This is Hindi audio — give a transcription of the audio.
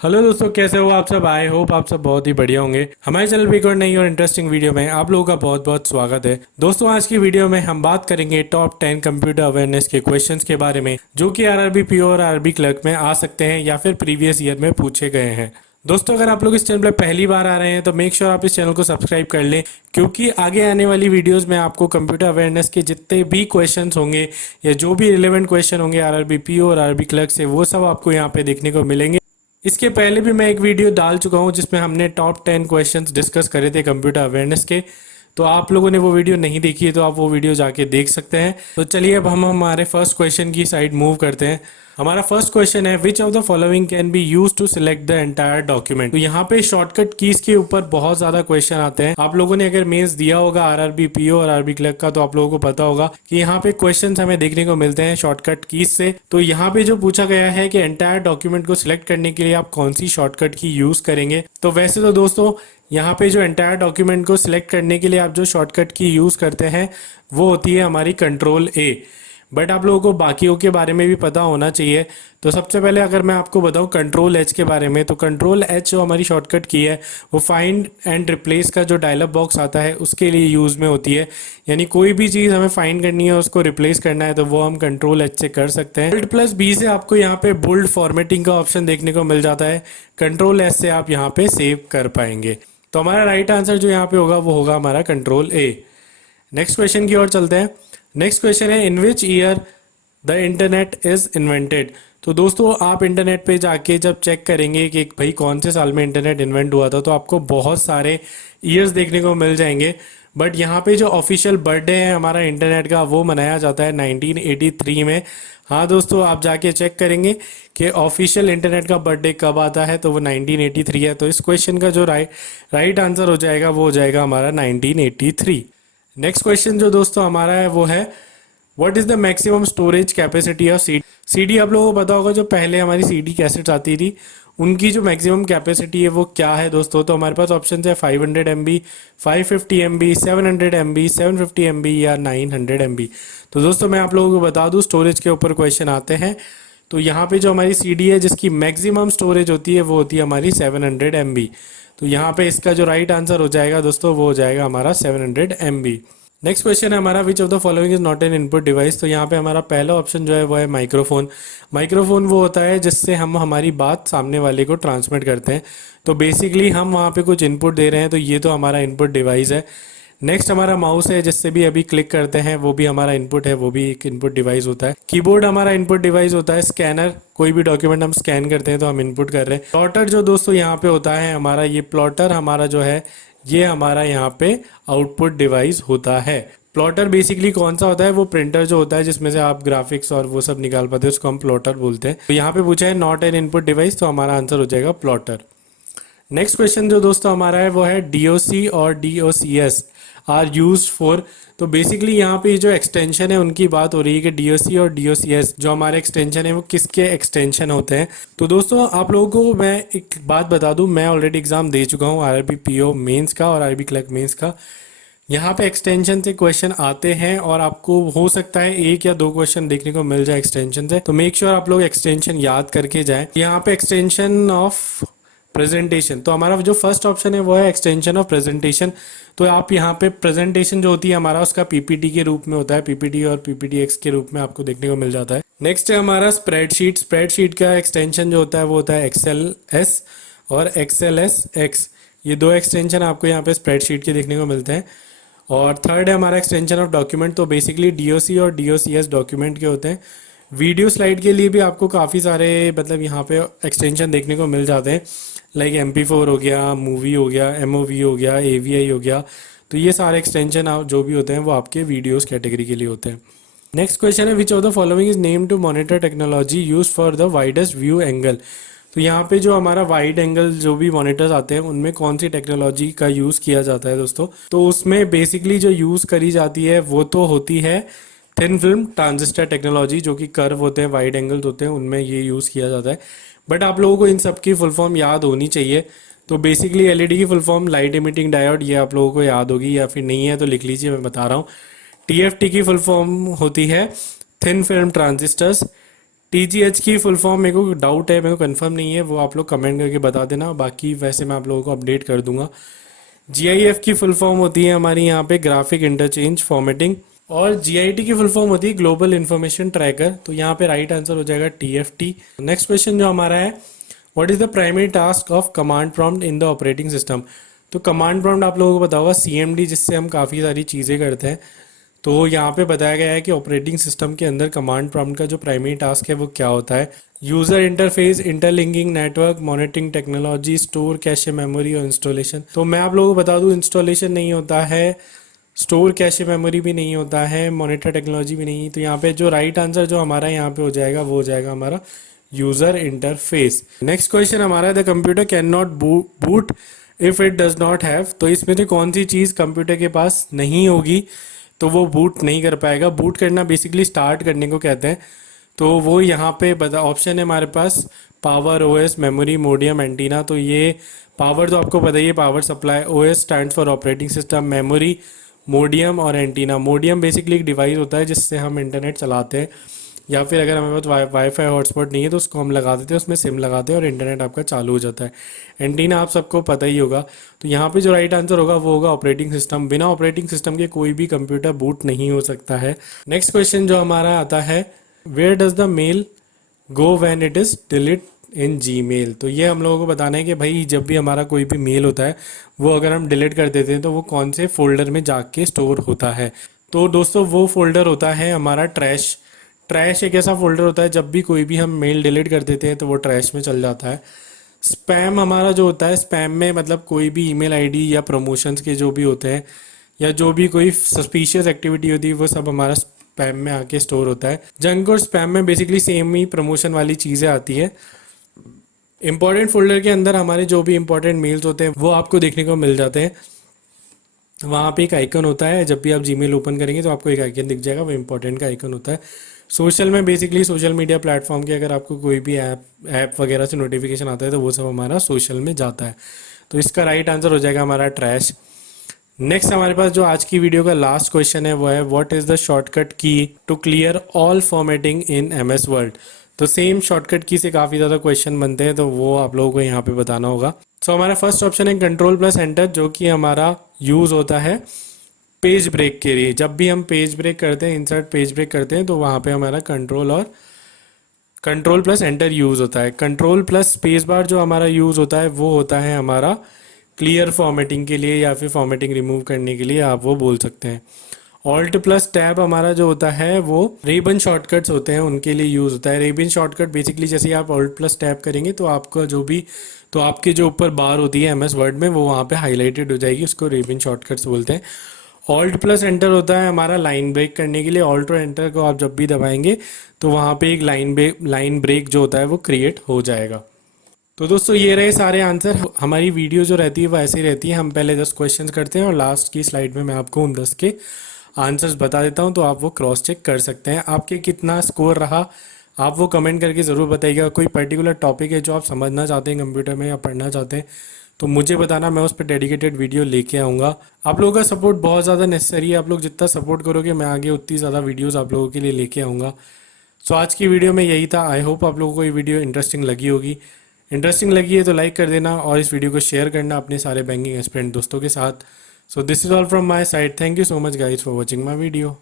हेलो दोस्तों, कैसे हो आप सब। आई होप आप सब बहुत ही बढ़िया होंगे। हमारे चैनल पे एक और नई और इंटरेस्टिंग वीडियो में आप लोगों का बहुत बहुत स्वागत है। दोस्तों, आज की वीडियो में हम बात करेंगे टॉप 10 कंप्यूटर अवेयरनेस के क्वेश्चंस के बारे में, जो कि आरआरबी पीओ और आरआरबी क्लर्क में आ सकते हैं या फिर प्रीवियस ईयर में पूछे गए हैं। दोस्तों, अगर आप लोग इस चैनल पर पहली बार आ रहे हैं तो मेक श्योर आप इस चैनल को सब्सक्राइब कर लें, क्योंकि आगे आने वाली वीडियोस में आपको कंप्यूटर अवेयरनेस के जितने भी क्वेश्चंस होंगे या जो भी रिलेवेंट क्वेश्चन होंगे आरआरबी पीओ और आरआरबी क्लर्क से, वो सब आपको यहाँ पे देखने को मिलेंगे। इसके पहले भी मैं एक वीडियो डाल चुका हूं जिसमें हमने टॉप 10 क्वेश्चंस डिस्कस करे थे कंप्यूटर अवेयरनेस के। तो आप लोगों ने वो वीडियो नहीं देखी है तो आप वो वीडियो जाके देख सकते हैं। तो चलिए अब हम हमारे फर्स्ट क्वेश्चन की साइड मूव करते हैं। हमारा फर्स्ट क्वेश्चन है, which of the following can be use to select the entire document. तो यहाँ पे शॉर्टकट कीज के ऊपर बहुत ज्यादा क्वेश्चन आते हैं। आप लोगों ने अगर मेंस दिया होगा आरआरबी पीओ और आरआरबी क्लर्क का, तो आप लोगों को पता होगा कि यहाँ पे क्वेश्चन हमें देखने को मिलते हैं शॉर्टकट कीज से। तो यहाँ पे जो पूछा गया है कि एंटायर डॉक्यूमेंट को सिलेक्ट करने के लिए आप कौन सी शॉर्टकट की यूज करेंगे। तो वैसे तो दोस्तों, यहाँ पे जो एंटायर डॉक्यूमेंट को सिलेक्ट करने के लिए आप जो शॉर्टकट की यूज करते हैं वो होती है हमारी कंट्रोल ए। बट आप लोगों को बाकियों के बारे में भी पता होना चाहिए। तो सबसे पहले अगर मैं आपको बताऊं कंट्रोल एच के बारे में, तो कंट्रोल एच जो हमारी शॉर्टकट की है वो फाइंड एंड रिप्लेस का जो डायलॉग बॉक्स आता है उसके लिए यूज में होती है। यानी कोई भी चीज़ हमें फाइंड करनी है, उसको रिप्लेस करना है, तो वो हम कंट्रोल एच से कर सकते हैं। Alt प्लस बी से आपको यहाँ पे बोल्ड फॉर्मेटिंग का ऑप्शन देखने को मिल जाता है। कंट्रोल एस से आप यहाँ पे सेव कर पाएंगे। तो हमारा राइट आंसर जो यहाँ पे होगा वो होगा हमारा कंट्रोल ए। नेक्स्ट क्वेश्चन की ओर चलते हैं। नेक्स्ट क्वेश्चन है, in which year the internet is invented. तो दोस्तों, आप इंटरनेट पे जाके जब चेक करेंगे कि भाई कौन से साल में इंटरनेट इन्वेंट हुआ था, तो आपको बहुत सारे ईयर्स देखने को मिल जाएंगे। बट यहाँ पे जो ऑफिशियल बर्थडे है हमारा इंटरनेट का, वो मनाया जाता है 1983 में। हाँ दोस्तों, आप जाके चेक करेंगे कि ऑफिशियल इंटरनेट का बर्थडे कब आता है, तो वो 1983 है। तो इस क्वेश्चन का जो राइट आंसर हो जाएगा वो हो जाएगा हमारा 1983। नेक्स्ट क्वेश्चन जो दोस्तों हमारा है वो है, what is the maximum storage capacity of CD. CD आप लोगों को पता होगा, जो पहले हमारी सीडी कैसेट्स आती थी उनकी जो मैक्सिमम कैपेसिटी है वो क्या है दोस्तों। तो हमारे पास ऑप्शन है 500 MB, 550 MB, 700 MB, 750 MB या 900 MB। तो दोस्तों मैं आप लोगों को बता दूं, स्टोरेज के ऊपर क्वेश्चन आते हैं। तो यहाँ पे जो हमारी सीडी है जिसकी मैक्सिमम स्टोरेज होती है वो होती है हमारी 700 MB। तो यहाँ पे इसका जो राइट आंसर हो जाएगा दोस्तों वो हो जाएगा हमारा 700 MB। नेक्स्ट क्वेश्चन है हमारा, विच of the following is not an input device. तो यहाँ पे हमारा पहला ऑप्शन जो है वो है माइक्रोफोन। माइक्रोफोन वो होता है जिससे हम हमारी बात सामने वाले को ट्रांसमिट करते हैं। तो बेसिकली हम वहाँ पे कुछ इनपुट दे रहे हैं, तो ये तो हमारा इनपुट डिवाइस है। नेक्स्ट हमारा माउस है, जिससे भी अभी क्लिक करते हैं वो भी हमारा इनपुट है, वो भी एक इनपुट डिवाइस होता है। कीबोर्ड हमारा इनपुट डिवाइस होता है। स्कैनर, कोई भी डॉक्यूमेंट हम स्कैन करते हैं तो हम इनपुट कर रहे हैं। प्लॉटर जो दोस्तों यहाँ पे होता है हमारा, ये प्लॉटर हमारा जो है ये हमारा यहाँ पे आउटपुट डिवाइस होता है। प्लॉटर बेसिकली कौन सा होता है, वो प्रिंटर जो होता है जिसमें से आप ग्राफिक्स और वो सब निकाल पाते हैं, उसको हम प्लॉटर बोलते हैं। तो यहाँ पे पूछा है नॉट एन इनपुट डिवाइस, तो हमारा आंसर हो जाएगा प्लॉटर। नेक्स्ट क्वेश्चन जो दोस्तों हमारा है वो है, डीओसी और डीओसीएस आर यूज फॉर। तो बेसिकली यहाँ पे जो एक्सटेंशन है उनकी बात हो रही है कि डीओसी और डीओसीएस जो हमारे एक्सटेंशन है वो किसके एक्सटेंशन होते हैं। तो दोस्तों आप लोगों को मैं एक बात बता दूं, मैं ऑलरेडी एग्जाम दे चुका हूँ आरआरबी पीओ मेंस का और आरआरबी क्लर्क मेंस का। यहाँ पे एक्सटेंशन से क्वेश्चन आते हैं और आपको हो सकता है एक या दो क्वेश्चन देखने को मिल जाए एक्सटेंशन से। तो मेक श्योर आप लोग एक्सटेंशन याद करके जाएं। यहाँ पे एक्सटेंशन ऑफ प्रेजेंटेशन, तो हमारा जो फर्स्ट ऑप्शन है वो है एक्सटेंशन ऑफ प्रेजेंटेशन। तो आप यहाँ पे प्रेजेंटेशन जो होती है हमारा उसका पीपीटी के रूप में होता है, पीपीटी और पीपीटीएक्स के रूप में आपको देखने को मिल जाता है। नेक्स्ट है हमारा स्प्रेडशीट। स्प्रेडशीट का एक्सटेंशन जो होता है वो होता है एक्सेल एस और एक्सेल एस एक्स। ये दो एक्सटेंशन आपको यहाँ पे स्प्रेडशीट के देखने को मिलते हैं। और थर्ड है हमारा एक्सटेंशन ऑफ डॉक्यूमेंट। तो बेसिकली डीओसी और डीओसीएस डॉक्यूमेंट के होते हैं। वीडियो स्लाइड के लिए भी आपको काफ़ी सारे मतलब यहाँ पे एक्सटेंशन देखने को मिल जाते हैं, लाइक MP4 हो गया, मूवी हो गया, MOV हो गया, AVI हो गया। तो ये सारे एक्सटेंशन जो भी होते हैं वो आपके वीडियोस कैटेगरी के लिए होते हैं। नेक्स्ट क्वेश्चन है, which of the following is name to monitor technology use for the widest view angle. तो यहाँ पे जो हमारा वाइड एंगल जो भी मॉनिटर्स आते हैं उनमें कौन सी टेक्नोलॉजी का यूज़ किया जाता है दोस्तों। तो उसमें बेसिकली जो यूज़ करी जाती है वो तो होती है थिन फिल्म ट्रांजिस्टर टेक्नोलॉजी, जो कि कर्व होते हैं, वाइड एंगल होते हैं, उनमें ये यूज़ किया जाता है। बट आप लोगों को इन सब की फुल फॉर्म याद होनी चाहिए। तो बेसिकली एलईडी की full form light emitting diode, ये आप लोगों को याद होगी, या फिर नहीं है तो लिख लीजिए, मैं बता रहा हूँ। TFT की फुल फॉर्म होती है थिन फिल्म ट्रांजिस्टर्स। TGH की फुल फॉर्म मेरे को डाउट है, मेरे को कंफर्म नहीं है, वो आप लोग कमेंट करके बता देना, बाकी वैसे मैं आप लोगों को अपडेट कर दूंगा। GIF की फुल फॉर्म होती है हमारी यहाँ पे ग्राफिक इंटरचेंज फॉर्मेटिंग, और GIT की फुल फॉर्म होती है ग्लोबल इंफॉर्मेशन ट्रैकर। तो यहाँ पे राइट आंसर हो जाएगा TFT। नेक्स्ट क्वेश्चन जो हमारा है, what is the primary task of command prompt in the operating system. तो कमांड प्रॉम्प्ट आप लोगों को पता होगा CMD, जिससे हम काफ़ी सारी चीज़ें करते हैं। तो यहाँ पे बताया गया है कि ऑपरेटिंग सिस्टम के अंदर कमांड प्रॉम्प्ट का जो प्राइमरी टास्क है वो क्या होता है। User interface, interlinking network, monitoring technology, store cache memory और इंस्टॉलेशन। तो मैं आप लोगों को बता दूँ, इंस्टॉलेशन नहीं होता है, स्टोर कैशे मेमोरी भी नहीं होता है, मॉनिटर टेक्नोलॉजी भी नहीं। तो यहाँ पे जो राइट आंसर जो हमारा यहाँ पे हो जाएगा वो हो जाएगा हमारा यूज़र इंटरफेस। नेक्स्ट क्वेश्चन हमारा है, the computer can not boot if it does not have. तो इसमें से कौन सी चीज़ कंप्यूटर के पास नहीं होगी तो वो बूट नहीं कर पाएगा। बूट करना बेसिकली स्टार्ट करने को कहते हैं। तो वो यहाँ पे बता ऑप्शन है हमारे पास, power, OS, memory, modem, antenna. तो ये पावर तो आपको पता ही है, power supply. OS stands for operating system, memory, modem और एंटीना। मोडियम बेसिकली एक डिवाइस होता है जिससे हम इंटरनेट चलाते हैं, या फिर अगर हमें पास वाईफाई हॉटस्पॉट नहीं है तो उसको हम लगा देते हैं, उसमें सिम लगाते हैं और इंटरनेट आपका चालू हो जाता है। एंटीना आप सबको पता ही होगा। तो यहाँ पे जो राइट आंसर होगा वो होगा ऑपरेटिंग सिस्टम। बिना ऑपरेटिंग सिस्टम के कोई भी कंप्यूटर बूट नहीं हो सकता है। नेक्स्ट क्वेश्चन जो हमारा आता है, where does the mail go when it is delete in Gmail। तो ये हम लोगों को बताना है कि भाई जब भी हमारा कोई भी मेल होता है वो अगर हम डिलीट कर देते हैं तो वो कौन से फोल्डर में जाके स्टोर होता है। तो दोस्तों वो फोल्डर होता है हमारा ट्रैश। ट्रैश एक ऐसा फोल्डर होता है, जब भी कोई भी हम मेल डिलीट कर देते हैं तो वो ट्रैश में चल जाता है। स्पैम हमारा जो होता है, स्पैम में मतलब कोई भी ईमेल आईडी या प्रमोशंस के जो भी होते हैं या जो भी कोई सस्पिशियस एक्टिविटी होती है वो सब हमारा स्पैम में आके स्टोर होता है। जंक और स्पैम में बेसिकली सेम ही प्रमोशन वाली चीज़ें आती हैं। इंपॉर्टेंट फोल्डर के अंदर हमारे जो भी इंपॉर्टेंट मेल्स होते हैं वो आपको देखने को मिल जाते हैं। वहाँ पे एक आइकन होता है, जब भी आप Gmail ओपन करेंगे तो आपको एक आइकन दिख जाएगा, वो इंपॉर्टेंट का आइकन होता है। सोशल में बेसिकली सोशल मीडिया प्लेटफॉर्म के अगर आपको कोई भी ऐप वगैरह से नोटिफिकेशन आता है तो वो सब हमारा सोशल में जाता है। तो इसका राइट आंसर हो जाएगा हमारा ट्रैश। नेक्स्ट हमारे पास जो आज की वीडियो का लास्ट क्वेश्चन है वो है, what is the shortcut key to clear all formatting in MS Word. तो सेम शॉर्टकट की से काफ़ी ज़्यादा क्वेश्चन बनते हैं, तो वो आप लोगों को यहाँ पे बताना होगा। सो हमारा फर्स्ट ऑप्शन है Ctrl+Enter, जो कि हमारा यूज़ होता है पेज ब्रेक के लिए। जब भी हम पेज ब्रेक करते हैं, इंसर्ट पेज ब्रेक करते हैं, तो वहाँ पे हमारा Ctrl+Enter यूज़ होता है। कंट्रोल प्लस स्पेस बार जो हमारा यूज़ होता है वो होता है हमारा क्लियर फॉर्मेटिंग के लिए या फिर फॉर्मेटिंग रिमूव करने के लिए, आप वो बोल सकते हैं। Alt+Tab हमारा जो होता है वो रेबन शॉर्टकट्स होते हैं उनके लिए यूज़ होता है। रेबन शॉर्टकट बेसिकली जैसे ही आप Alt+Tab करेंगे तो आपका जो भी तो आपके जो ऊपर बार होती है MS वर्ड में वो वहाँ पे हाईलाइटेड हो जाएगी, उसको रेबन शॉर्टकट्स बोलते हैं। Alt+Enter होता है हमारा लाइन ब्रेक करने के लिए। Alt और एंटर को आप जब भी दबाएंगे तो वहाँ पे एक लाइन ब्रेक जो होता है वो क्रिएट हो जाएगा। तो दोस्तों ये रहे सारे आंसर। हमारी वीडियो जो रहती है वो ऐसी रहती है, हम पहले 10 क्वेश्चंस करते हैं और लास्ट की स्लाइड में मैं आपको उन 10 के आंसर्स बता देता हूं, तो आप वो क्रॉस चेक कर सकते हैं। आपके कितना स्कोर रहा आप वो कमेंट करके ज़रूर बताइएगा। कोई पर्टिकुलर टॉपिक है जो आप समझना चाहते हैं कंप्यूटर में या पढ़ना चाहते हैं तो मुझे बताना, मैं उस पर डेडिकेटेड वीडियो लेके आऊँगा। आप लोगों का सपोर्ट बहुत ज़्यादा नेसेसरी है, आप लोग जितना सपोर्ट करोगे मैं आगे उतनी ज़्यादा वीडियोज़ आप लोगों के लिए लेके आऊँगा। सो आज की वीडियो में यही था। आई होप आप लोगों को ये वीडियो इंटरेस्टिंग लगी होगी। इंटरेस्टिंग लगी है तो लाइक कर देना और इस वीडियो को शेयर करना अपने सारे बैंकिंग एस्पिरेंट दोस्तों के साथ। So this is all from my side. Thank you so much guys for watching my video.